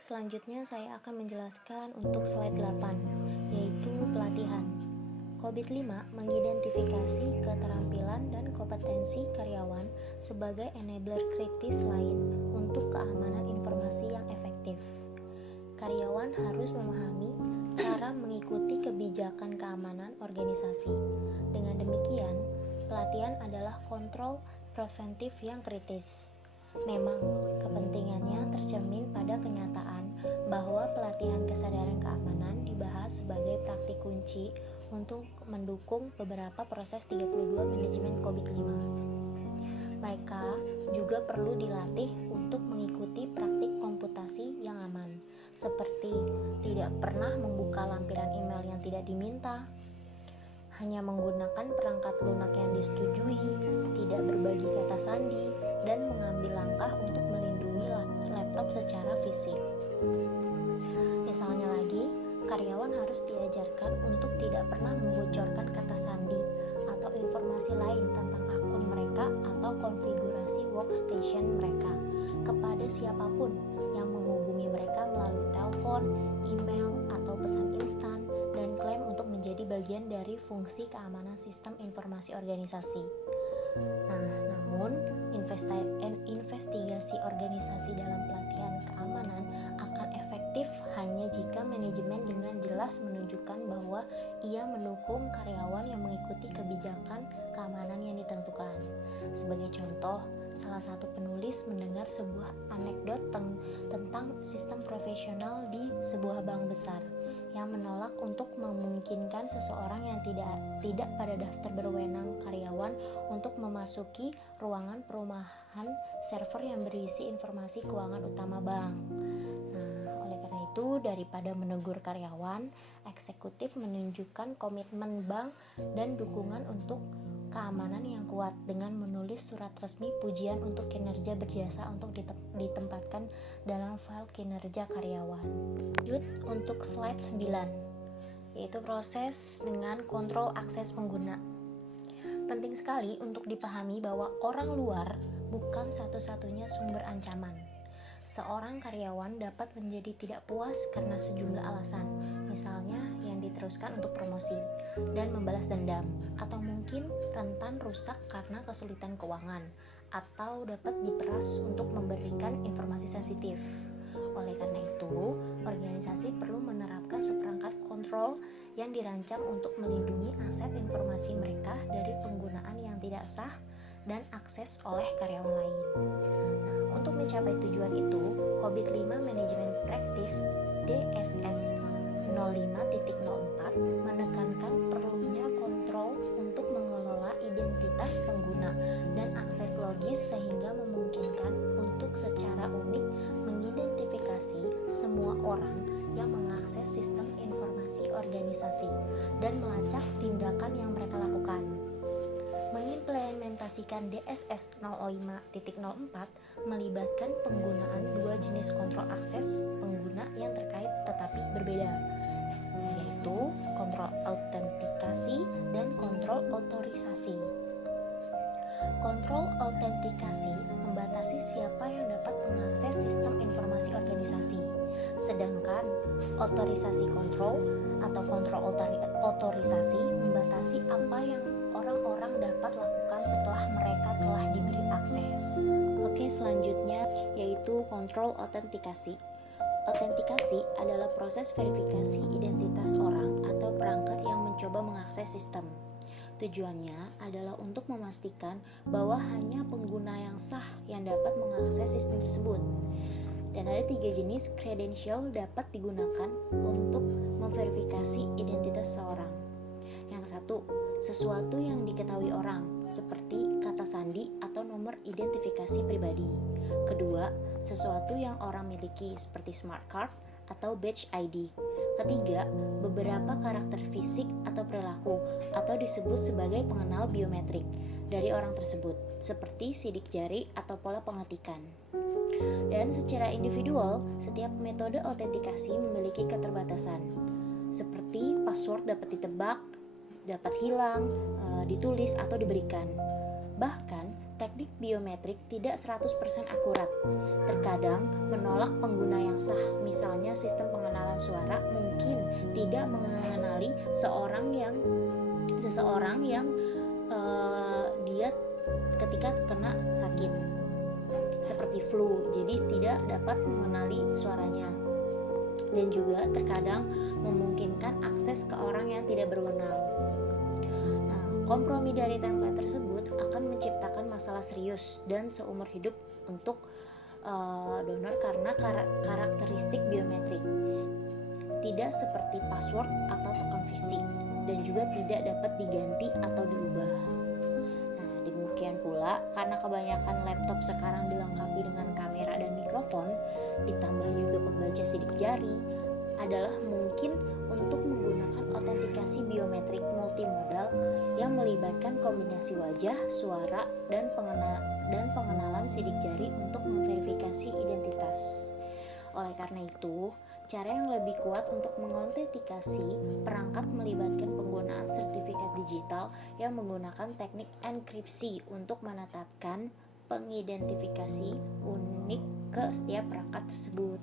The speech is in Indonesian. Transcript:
selanjutnya saya akan menjelaskan untuk slide 8, yaitu pelatihan. COVID-5 mengidentifikasi keterampilan dan kompetensi karyawan sebagai enabler kritis lain untuk keamanan informasi yang efektif. Karyawan harus memahami cara mengikuti kebijakan keamanan organisasi. Dengan demikian, pelatihan adalah kontrol preventif yang kritis. Memang, kepentingannya tercermin pada kenyataan bahwa pelatihan kesadaran keamanan dibahas sebagai praktik kunci untuk mendukung beberapa proses 32 manajemen COVID-5. Mereka juga perlu dilatih untuk mengikuti praktik komputasi yang aman, seperti tidak pernah membuka lampiran email yang tidak diminta, hanya menggunakan perangkat lunak yang disetujui, tidak berbagi kata sandi, dan mengambil langkah untuk melindungi laptop secara fisik. Misalnya lagi, karyawan harus diajarkan untuk tidak pernah membocorkan kata sandi atau informasi lain tentang akun mereka atau konfigurasi workstation mereka kepada siapapun yang menghubungi mereka melalui telepon, email, atau pesan instan dan klaim untuk menjadi bagian dari fungsi keamanan sistem informasi organisasi. Namun, investigasi organisasi dalam pelatihan keamanan akan efektif hanya jika manajemen dengan jelas menunjukkan bahwa ia mendukung karyawan yang mengikuti kebijakan keamanan yang ditentukan. Sebagai contoh, salah satu penulis mendengar sebuah anekdot tentang sistem profesional di sebuah bank besar yang menolak untuk memungkinkan seseorang yang tidak pada daftar berwenang karyawan untuk memasuki ruangan perumahan server yang berisi informasi keuangan utama bank. Oleh karena itu, daripada menegur karyawan, eksekutif menunjukkan komitmen bank dan dukungan untuk keamanan yang kuat dengan menulis surat resmi pujian untuk kinerja berjasa untuk ditempatkan dalam file kinerja karyawan. Lanjut untuk slide 9, yaitu proses dengan kontrol akses pengguna. Penting sekali untuk dipahami bahwa orang luar bukan satu-satunya sumber ancaman. Seorang karyawan dapat menjadi tidak puas karena sejumlah alasan, misalnya yang diteruskan untuk promosi dan membalas dendam, atau mungkin rentan rusak karena kesulitan keuangan, atau dapat diperas untuk memberikan informasi sensitif. Oleh karena itu, organisasi perlu menerapkan seperangkat kontrol yang dirancang untuk melindungi aset informasi mereka dari penggunaan yang tidak sah dan akses oleh karyawan lain. Untuk mencapai tujuan itu, COVID-5 Management Practice DSS 05.04 menekankan perlunya kontrol untuk mengelola identitas pengguna dan akses logis sehingga memungkinkan untuk secara unik mengidentifikasi semua orang yang mengakses sistem informasi organisasi dan melacak tindakan yang mereka lakukan. Mengimplementasikan DSS 05.04 melibatkan penggunaan dua jenis kontrol akses pengguna yang terkait tetapi berbeda, yaitu kontrol autentikasi dan kontrol otorisasi. Kontrol autentikasi membatasi siapa yang dapat mengakses sistem informasi organisasi, sedangkan otorisasi kontrol atau kontrol otorisasi membatasi apa yang orang-orang dapat lakukan setelah mereka telah diberi akses. Oke, selanjutnya yaitu kontrol autentikasi. Autentikasi adalah proses verifikasi identitas orang atau perangkat yang mencoba mengakses sistem. Tujuannya adalah untuk memastikan bahwa hanya pengguna yang sah yang dapat mengakses sistem tersebut. Dan ada 3 jenis credential dapat digunakan untuk memverifikasi identitas seorang. Yang satu, sesuatu yang diketahui orang, seperti kata sandi atau nomor identifikasi pribadi. Kedua, sesuatu yang orang miliki, seperti smart card atau badge ID. Ketiga, beberapa karakter fisik atau perilaku, atau disebut sebagai pengenal biometrik dari orang tersebut, seperti sidik jari atau pola pengetikan. Dan secara individual, setiap metode autentikasi memiliki keterbatasan, seperti password dapat ditebak, dapat hilang, ditulis, atau diberikan. Bahkan, teknik biometrik tidak 100% akurat. Terkadang menolak pengguna yang sah, misalnya sistem pengenalan suara mungkin tidak mengenali seseorang yang dia ketika kena sakit seperti flu, jadi tidak dapat mengenali suaranya. Dan juga terkadang memungkinkan akses ke orang yang tidak berwenang. Kompromi dari template tersebut akan menciptakan masalah serius dan seumur hidup untuk donor karena karakteristik biometrik tidak seperti password atau token fisik dan juga tidak dapat diganti atau diubah. Nah, demikian pula karena kebanyakan laptop sekarang dilengkapi dengan kamera dan mikrofon, ditambah juga pembaca sidik jari, adalah mungkin untuk menggunakan autentikasi biometrik multimodal yang melibatkan kombinasi wajah, suara, dan pengenalan sidik jari untuk memverifikasi identitas. Oleh karena itu, cara yang lebih kuat untuk mengautentikasi perangkat melibatkan penggunaan sertifikat digital yang menggunakan teknik enkripsi untuk menetapkan pengidentifikasi unik ke setiap perangkat tersebut.